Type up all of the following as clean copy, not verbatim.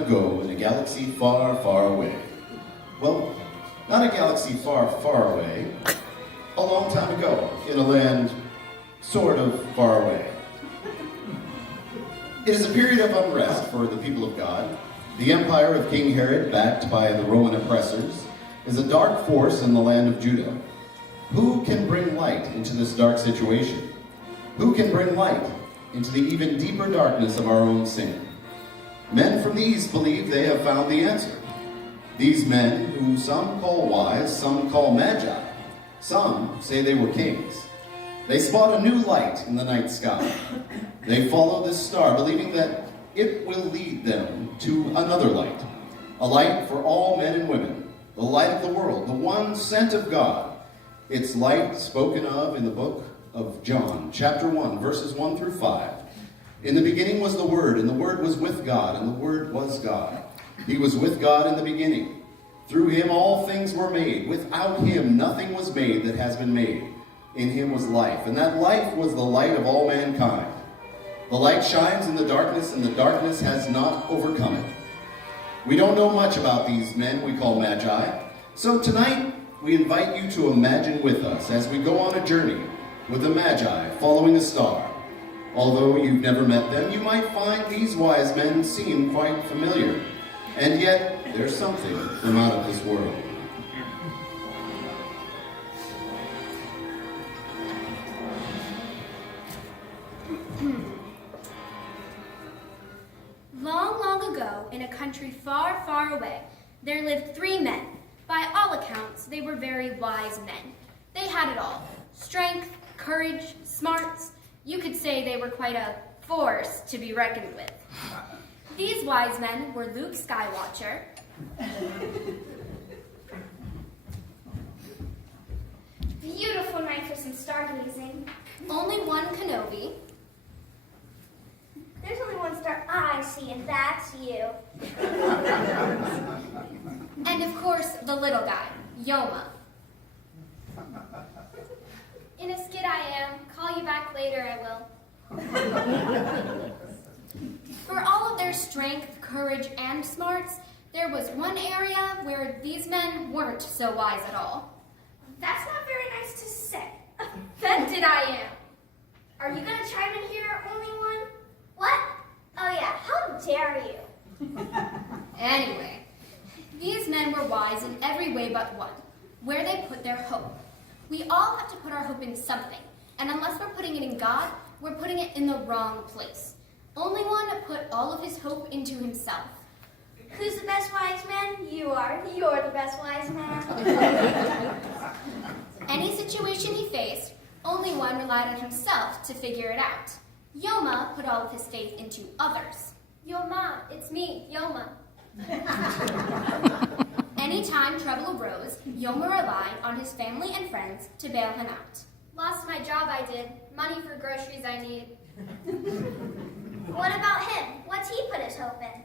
ago in a galaxy far, far away. Well, not a galaxy far, far away. A long time ago in a land sort of far away. It is a period of unrest for the people of God. The empire of King Herod, backed by the Roman oppressors, is a dark force in the land of Judah. Who can bring light into this dark situation? Who can bring light into the even deeper darkness of our own sin? Men from the east believe they have found the answer. These men, who some call wise, some call magi, some say they were kings. They spot a new light in the night sky. They follow this star, believing that it will lead them to another light. A light for all men and women, the light of the world, the one sent of God. Its light spoken of in the book of John, chapter 1, verses 1 through 5. In the beginning was the Word, and the Word was with God, and the Word was God. He was with God in the beginning. Through him all things were made. Without him nothing was made that has been made. In him was life, and that life was the light of all mankind. The light shines in the darkness, and the darkness has not overcome it. We don't know much about these men we call magi, so tonight we invite you to imagine with us as we go on a journey with the magi following a star. Although you've never met them, you might find these wise men seem quite familiar. And yet, there's something from out of this world. Long, long ago, in a country far, far away, there lived 3 men. By all accounts, they were very wise men. They had it all. Strength, courage, smarts. You could say they were quite a force to be reckoned with. These wise men were Luke Skywatcher, beautiful night for some stargazing. only one Kenobi, There's only one star I see, and that's you. and of course, the little guy, Yoma. In a skid I am. Call you back later, I will. For all of their strength, courage, and smarts, there was one area where these men weren't so wise at all. That's not very nice to say. Offended I am. Are you gonna chime in here, only one? What? Oh yeah, how dare you? Anyway, these men were wise in every way but one, where they put their hope. We all have to put our hope in something, and unless we're putting it in God, we're putting it in the wrong place. Only one put all of his hope into himself. Who's the best wise man? You are. You're the best wise man. Any situation he faced, only one relied on himself to figure it out. Yoma put all of his faith into others. Yo, Mom, it's me, Yoma. Anytime trouble arose, Yoma relied on his family and friends to bail him out. Lost my job, I did. Money for groceries I need. What about him? What's he put his hope in?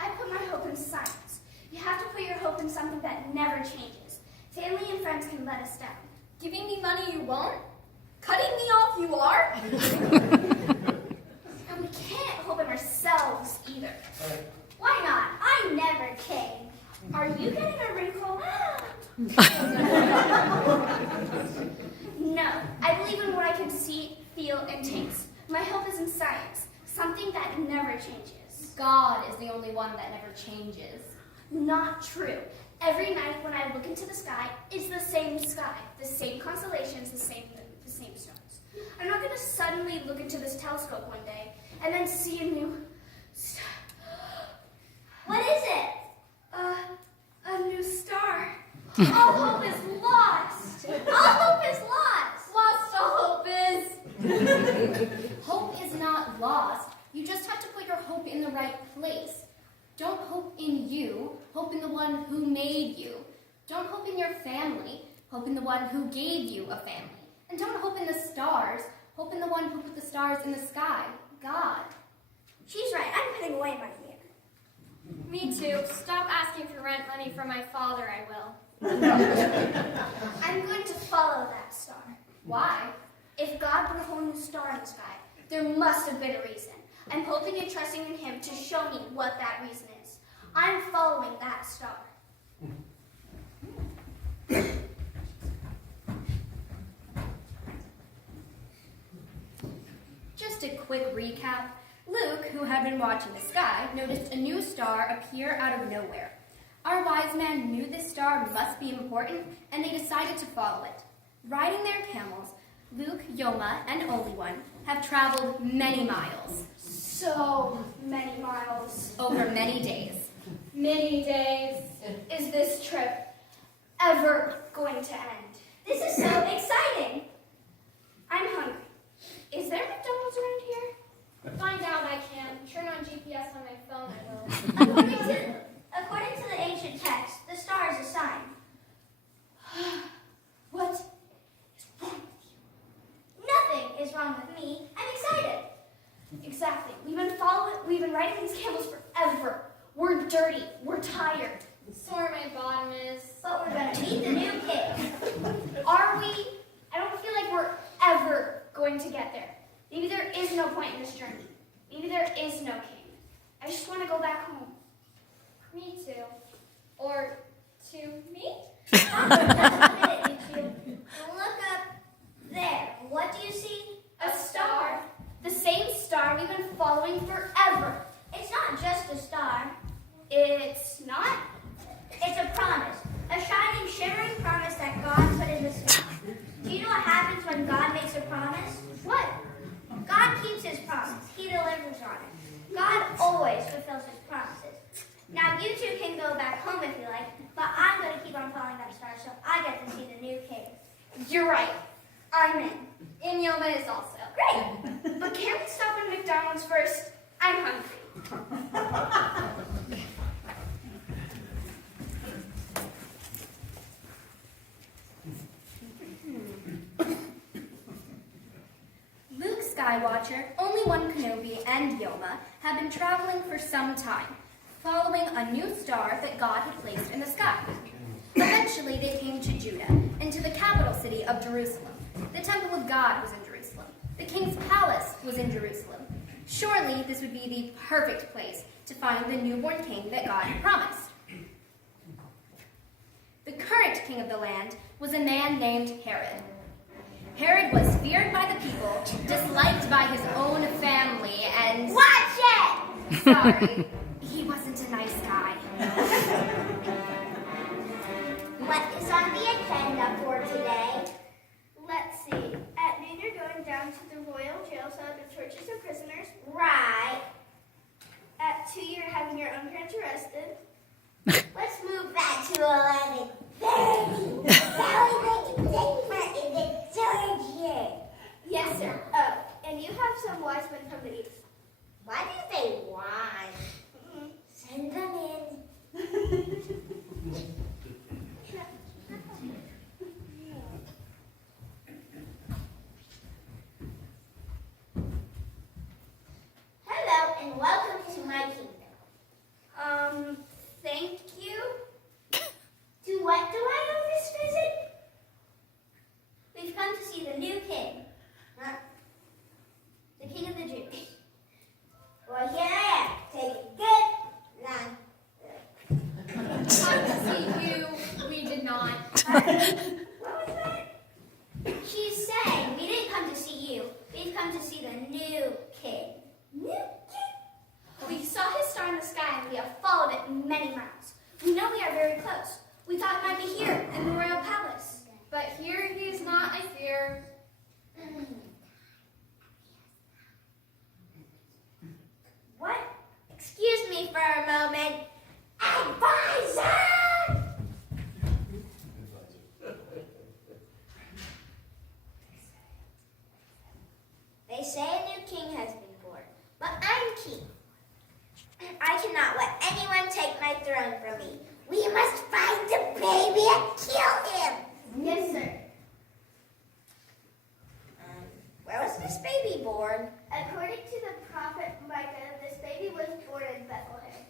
I put my hope in science. You have to put your hope in something that never changes. Family and friends can let us down. Giving me money you won't? Cutting me off you are? And we can't hope in ourselves either. Why not? I never came. Are you getting a wrinkle? No, I believe in what I can see, feel, and taste. My hope is in science, something that never changes. God is the only one that never changes. Not true. Every night when I look into the sky, it's the same sky, the same constellations, the same stars. I'm not going to suddenly look into this telescope one day and then see a new star. What is it? A new star. All hope is lost. All hope is lost. Lost all hope is. Hope is not lost. You just have to put your hope in the right place. Don't hope in you. Hope in the one who made you. Don't hope in your family. Hope in the one who gave you a family. And don't hope in the stars. Hope in the one who put the stars in the sky. God. She's right. I'm putting away money here. Me too. Stop asking for rent money from my father, I will. I'm going to follow that star. Why? If God put a whole new star in the sky, there must have been a reason. I'm hoping and trusting in him to show me what that reason is. I'm following that star. Just a quick recap. Luke, who had been watching the sky, noticed a new star appear out of nowhere. Our wise man knew this star must be important, and they decided to follow it. Riding their camels, Luke, Yoma, and Only One have traveled many miles. So many miles. Over many days. Many days. Is this trip ever going to end? This is so exciting. I'm hungry. Is there McDonald's around here? Find out I can. Turn on GPS on my phone, I will. According to the ancient text, the star is a sign. What is wrong with you? Nothing is wrong with me. I'm excited. Exactly. We've been riding these camels forever. We're dirty. We're tired. Sore my bottom is. But we're gonna meet the new king. Are we? I don't feel like we're ever going to get there. Maybe there is no point in this journey. Maybe there is no king. I just want to go back home. Me too. Or to me? Just a minute, you two. Look up there. What do you see? A star. The same star we've been following forever. It's not just a star. It's not? It's a promise. A shining, shimmering promise that God put in the sky. Do you know what happens when God makes a promise? What? God keeps his promise. He delivers on it. God always fulfills his promises. Now you two can go back home if you like, but I'm going to keep on following that star so I get to see the new king. You're right. I'm in. And Yoma is also. Great. But can't we stop at McDonald's first? I'm hungry. Luke Skywatcher, Only One Kenobi, and Yoma have been traveling for some time, following a new star that God had placed in the sky. Eventually, they came to Judah and to the capital city of Jerusalem. The temple of God was in Jerusalem. The king's palace was in Jerusalem. Surely, this would be the perfect place to find the newborn king that God had promised. The current king of the land was a man named Herod. Herod was feared by the people, disliked by his own family, and... Watch it! Sorry, he wasn't a nice guy. What is on the agenda for today? Let's see. At noon, you're going down to the royal jail cell to torture some prisoners. Right. At 2, you're having your own parents arrested. Let's move that to 11:30. Yes, sir. Oh, and you have some wise men from the east. Why do you say wise? Send them in. Hello, and welcome to my kingdom. Thank you. To what do I owe this visit? We've come to see the new king. The king of the Jews. Well, here I am. Take it good. None. Come to see you. We did not. What was that? She's saying we didn't come to see you. We've come to see the new king. New king? We saw his star in the sky and we have followed it many miles. We know we are very close. We thought it might be here in the royal palace. But here he is not, I fear. What? Excuse me for a moment. Advisor! They say a new king has been born, but I'm king. I cannot let anyone take my throne from me. We must find the baby and kill him. Yes, sir. Where was this baby born? According to the prophet Micah, this baby was born in Bethlehem.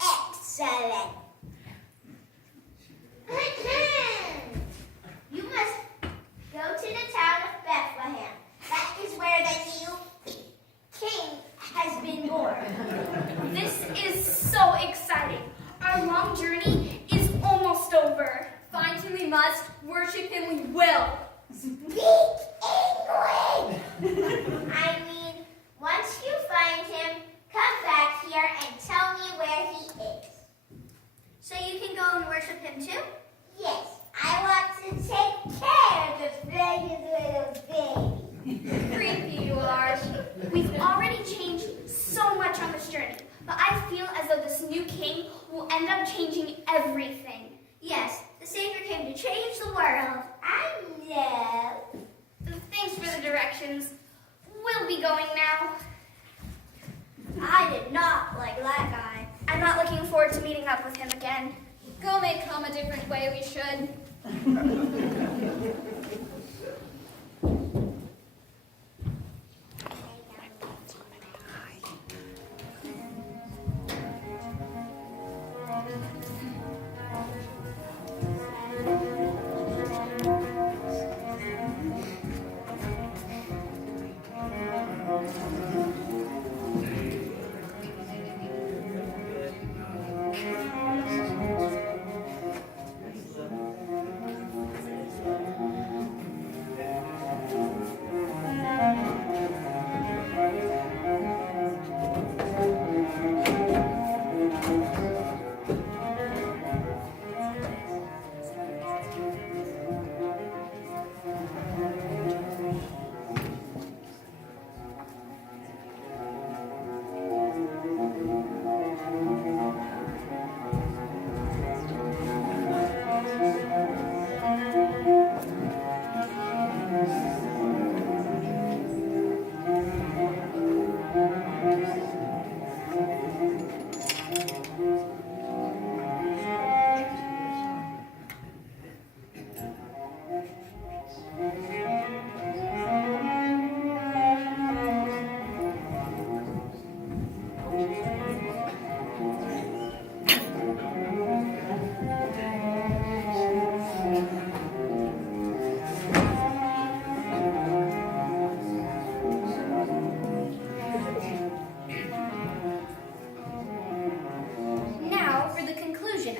Excellent. You must go to the town of Bethlehem. That is where the new king has been born. This is so exciting. up changing everything. Yes, the Savior came to change the world. I know. Thanks for the directions. We'll be going now. I did not like that guy. I'm not looking forward to meeting up with him again. Go make home a different way, we should.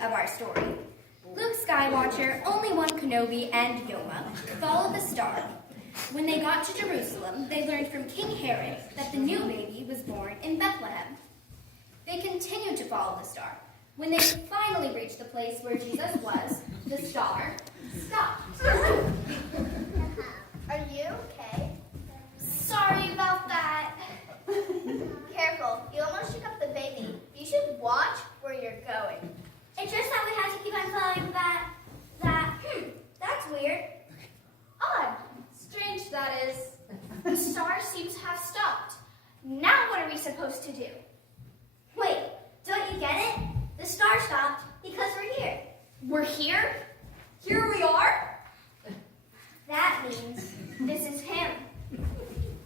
Of our story. Luke Skywatcher, only one Kenobi, and Yoma followed the star. When they got to Jerusalem, they learned from King Herod that the new baby was born in Bethlehem. They continued to follow the star. When they finally reached the place where Jesus was, the star stopped. Are you okay? Sorry about that. Careful, you almost shook up the baby. You should watch where you're going. It's just that we have to keep on following that's weird. Odd. Strange, that is. The star seems to have stopped. Now what are we supposed to do? Wait, don't you get it? The star stopped because we're here. We're here? Here we are? That means This is him.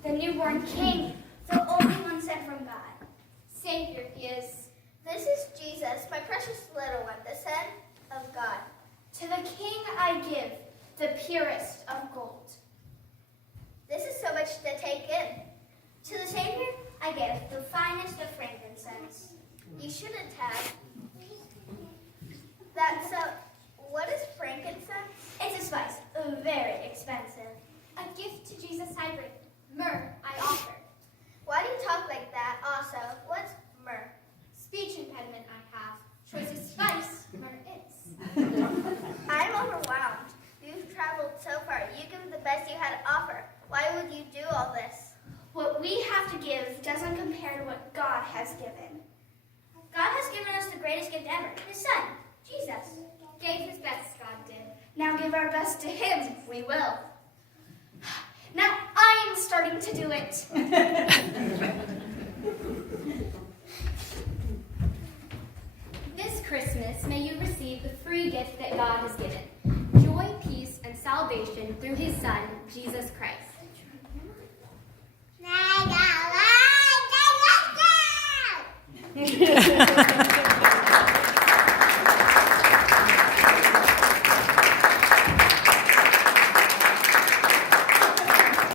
The newborn king. The only one sent from God. Savior he is. this is Jesus, my precious little one, the Son of God. To the king I give the purest of gold. This is so much to take in. To the Savior, I give the finest of frankincense. You shouldn't have. That's what is frankincense? It's a spice, very expensive. A gift to Jesus I bring. Myrrh I offer. Why do you talk like that? Also, what's myrrh? Speech impediment I have. Choice of spice, myrrh is. I'm overwhelmed. You've traveled so far. You give the best you had to offer. Why would you do all this? What we have to give doesn't compare to what God has given. God has given us the greatest gift ever, His Son, Jesus. Gave his best, God did. Now give our best to him, we will. Now I'm starting to do it. This Christmas, may you receive the free gift that God has given. Joy, peace, and salvation through his Son, Jesus Christ.